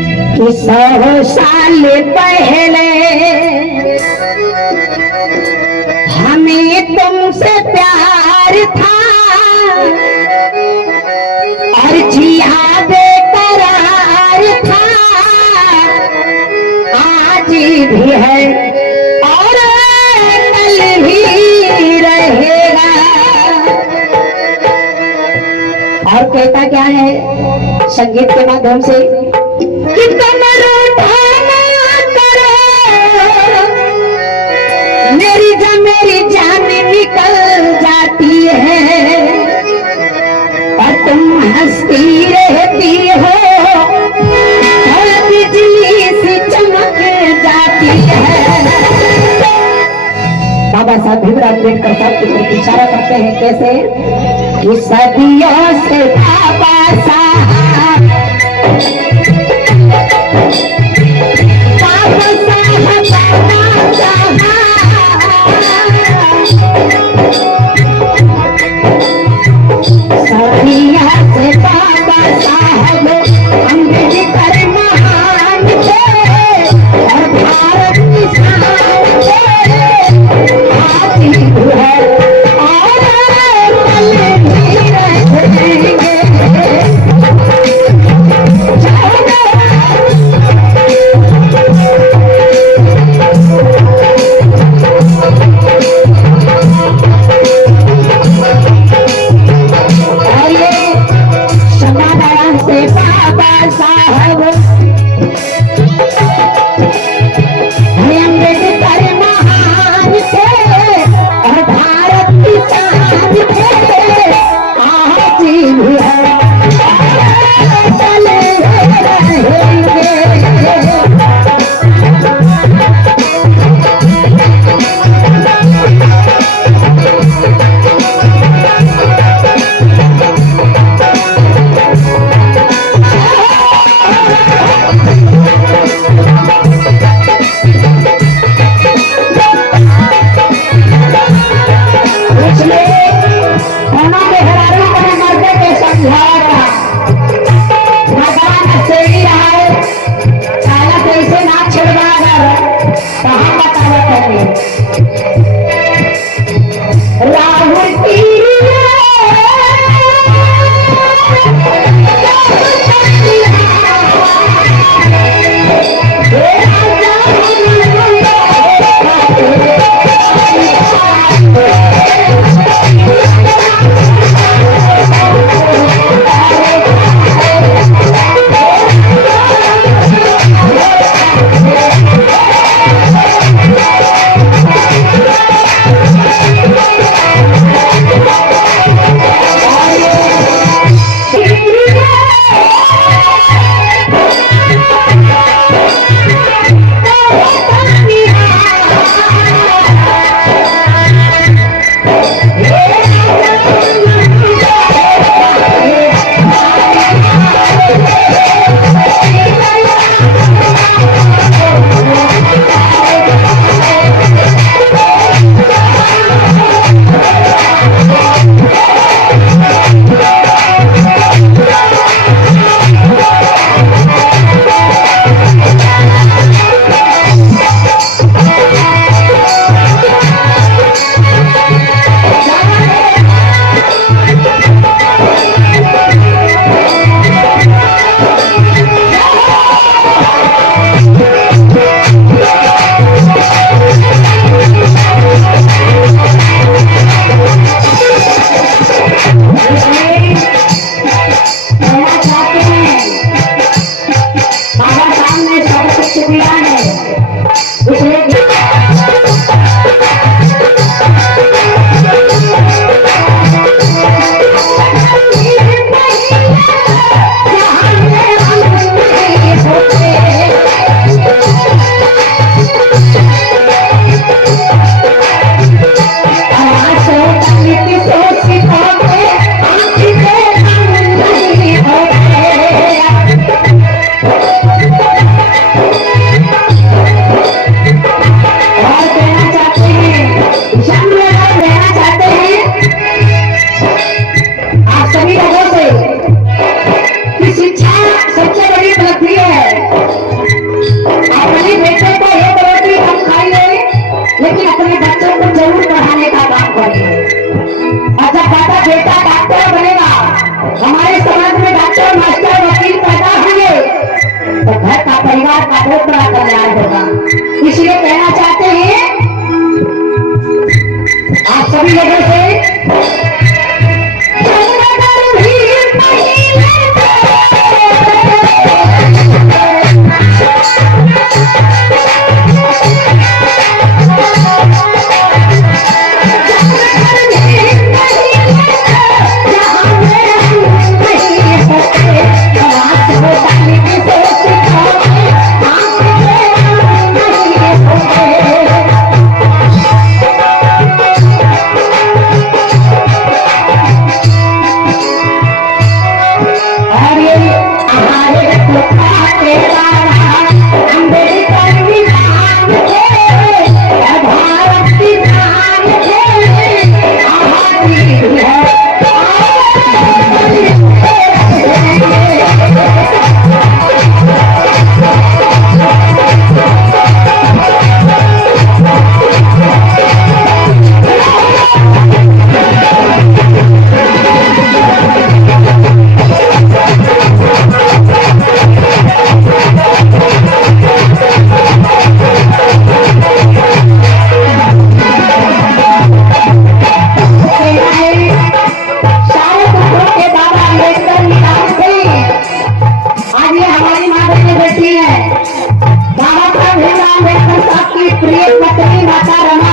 कि 100 साल पहले हमें तुमसे प्यार था और जिया बेकरार था, आज भी है और कल भी रहेगा। और कहता क्या है संगीत के माध्यम से कि तुम रूठा करो, मेरी जान निकल जाती है और तुम हंसती रहती हो और बिजली सी चमक जाती है। बाबा साहब भीमराव अम्बेडकर साहब की तरफ इशारा करते हैं कैसे कि सदियों से बाबा साहब और ऐसी है, बाबा साहब भीमराव अम्बेडकर साहब की प्रिय पत्नी माता रमा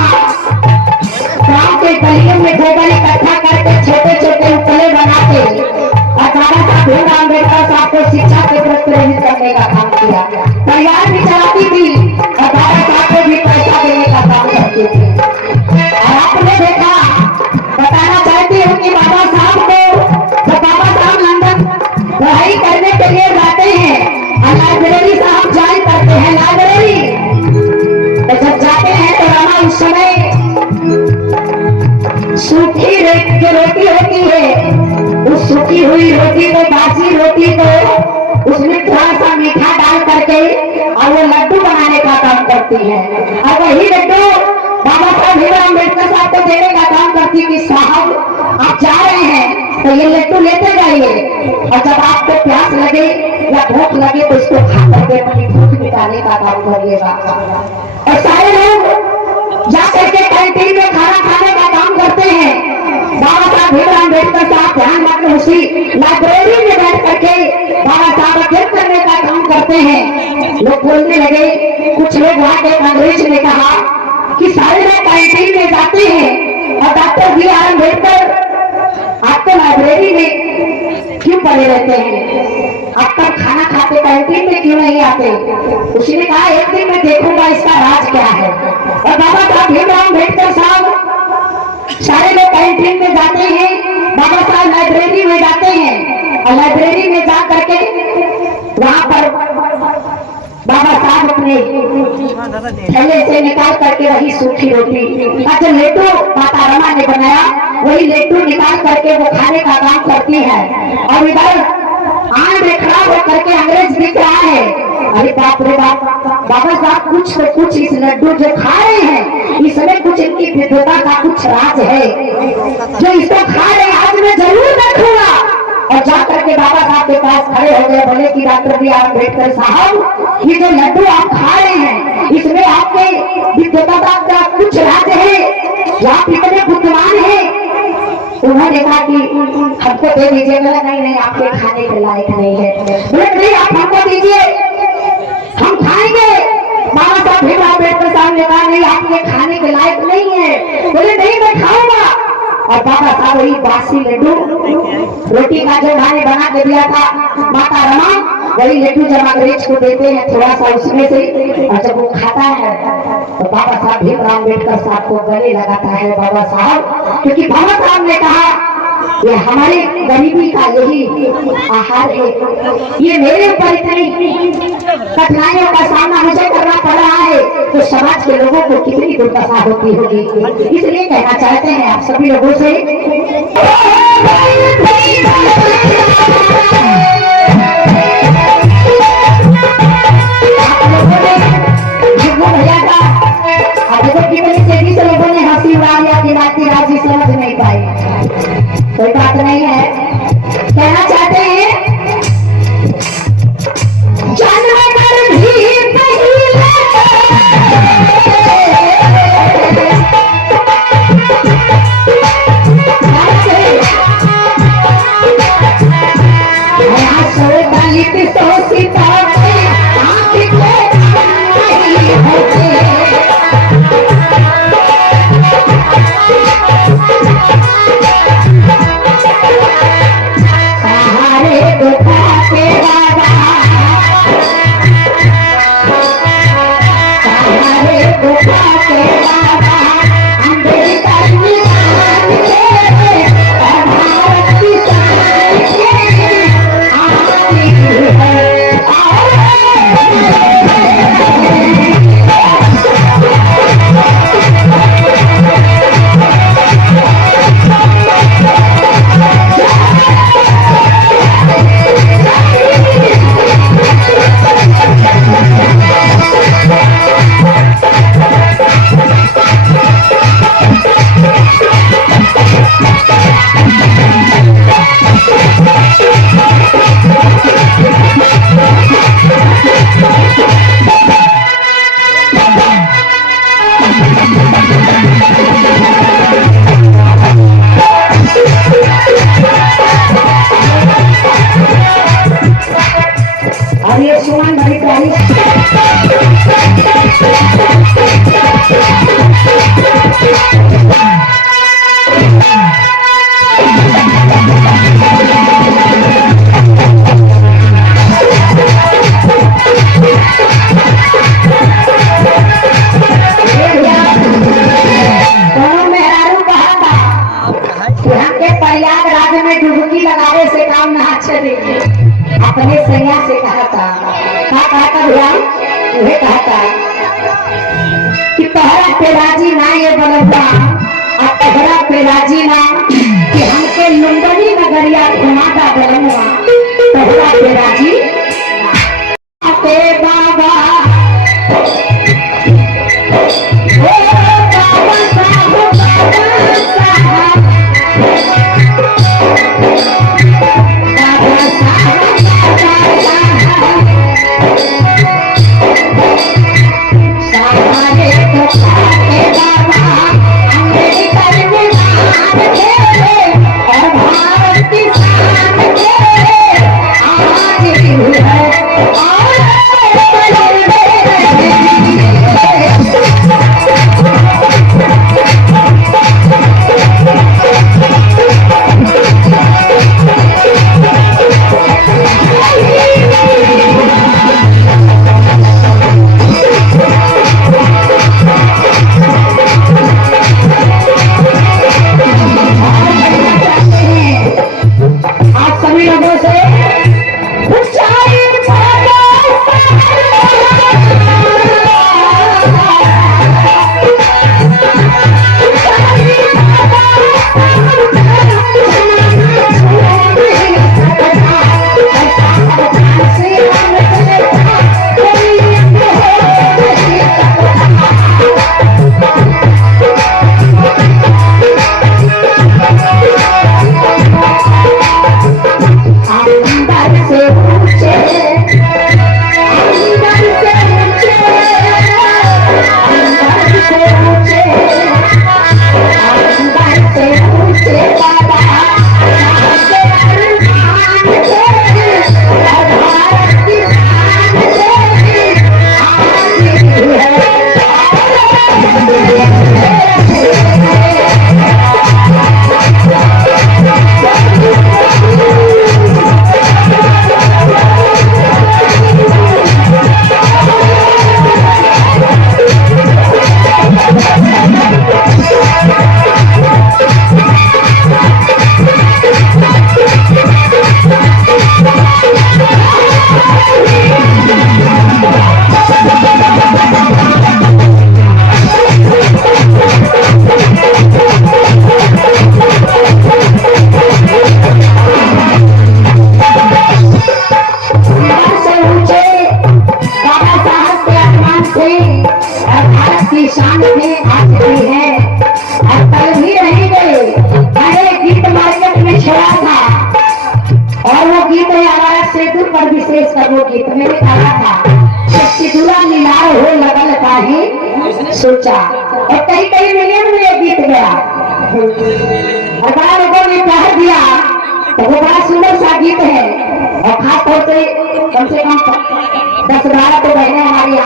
गांव के गलियों में गोबर इकट्ठा करके छोटे छोटे उपले बना के और बाबा साहब भीमराव अम्बेडकर साहब को शिक्षा के प्रति प्रेरित करने का काम किया। परिवार भी चलाती थी और बाबा साहब को भी पैसा देने का काम करती थी। और आपने देखा, बताना चाहती हूँ कि बाबा साहब को जब बाबा साहब लंदन पढ़ाई करने के लिए जाते हैं और लाइब्रेरी साहब ज्वाइन करते हैं लाइब्रेरी, तो जब जाते हैं तो रमा उस समय सूखी जो रोटी होती है, उस सूखी हुई रोटी को, बासी रोटी को उसमें थोड़ा सा मीठा डाल करके और वो लड्डू बनाने का काम करती है। और वही लड्डू बाबा साहब भीमराव अम्बेडकर साहब को देने का काम करती कि साहब आप जा रहे हैं तो ये लड्डू लेते जाइए, और जब आपको प्यास लगे या भूख लगे तो इसको खा करके अपनी भूख मिटाने का काम करिएगा। और सारे लोग जा करके कैंटीन में खाना खाने का काम करते हैं। बाबा साहब भीमराव अम्बेडकर साहब ध्यान रखकर उसी लाइब्रेरी में बैठ करके बाबा साहब अध्ययन करने का काम करते हैं। लोग बोलने लगे, कुछ लोग वहां के अंग्रेज ने कहा कि सारे लोग कैंटीन में जाते हैं और डॉक्टर बी आर अम्बेडकर आप तो लाइब्रेरी में क्यों पड़े रहते हैं, आप तब खाना खाते कैंटीन में क्यों नहीं आते? उसने कहा एक दिन मैं देखूंगा इसका राज क्या है। और बाबा साहब भीमराव अम्बेडकर साहब सारे लोग कैंटीन में जाते हैं, बाबा साहब लाइब्रेरी में जाते हैं और लाइब्रेरी में जा करके वहां पर बाबा साहब अपने थैले से निकाल करके वही सूखी रोटी का जो लड्डू माता रमा ने बनाया, वही लड्डू निकाल करके वो खाने का काम करती है। और इधर आंख में खड़ा होकर के अंग्रेज दिख रहा है, अरे बाप रे बाप, बाबा साहब कुछ न कुछ इस लड्डू जो खा रहे हैं इसमें कुछ इनकी विद्वता का कुछ राज है जो इसको खा रहे हैं, आज मैं जरूर देखूंगा। और जाकर के बाबा साहब के पास खड़े हो गए, बोले कि डॉक्टर बी आर अम्बेडकर साहब ये जो लड्डू आप खा रहे हैं इसमें आपके विद्वता का कुछ राज है, आप इतने बुद्धिमान हैं। उन्होंने कहा कि हमको दे दीजिए। बोला नहीं नहीं, आपके खाने के लायक नहीं है। बोले नहीं, आप हमको दीजिए, हम खाएंगे। बाबा साहब भीमराव अम्बेडकर साहब ने कहा नहीं, आप ये खाने के लायक नहीं है। बोले नहीं, मैं खाऊंगा। और बाबा साहब वही बासी लड्डू रोटी का जो उन्होंने बना के दिया था माता रमा, वही लड्डू जब अंग्रेज को देते हैं थोड़ा सा उसमें से, और जब वो खाता है तो बाबा साहब भीमराव अम्बेडकर साहब को गले लगाता है बाबा साहब, क्योंकि बाबा साहब ने कहा ये हमारे गरीबी का यही आहार है, ये मेरे ऊपर इतनी कठिनाइयों का सामना मुझे करना पड़ रहा है तो समाज के लोगों को कितनी दुर्दशा होती होगी। इसलिए कहना चाहते हैं आप सभी लोगों से, भैया का अब देखो कितनी तेजी से लोगों ने हंसी उड़ाई या दिलाती राजी समझ नहीं पाई, कोई बात नहीं है। कहना चाहते हैं जानवर भी भगवान बड़ी प्यारी प्रयागराज में डुबकी लगाने से काम ना चलेगी। अपने सैया से कहा था, क्या कहा था भैया? वह कहा था कि पहरा पे राजी ना ये बनता और पहरा पे राजी ना कि हमके लुंडनी नगरिया घुमाता बनवा। पहरा पे राजी ते बाबा शान में आ चुकी है और कल भी रहेंगे। अरे गीत मार्केट में छोड़ा था और वो गीत है हमारा सेतु पर विशेष कर वो गीत मैंने कहा था सिद्धुला नीलार हो लगल पाही सोचा और कई कई मिलियन में ये गीत गया और बड़ा लोगों ने कह दिया तो वो बड़ा सुंदर सा गीत है और खास तौर से कम 10-12 तो बहने हमारी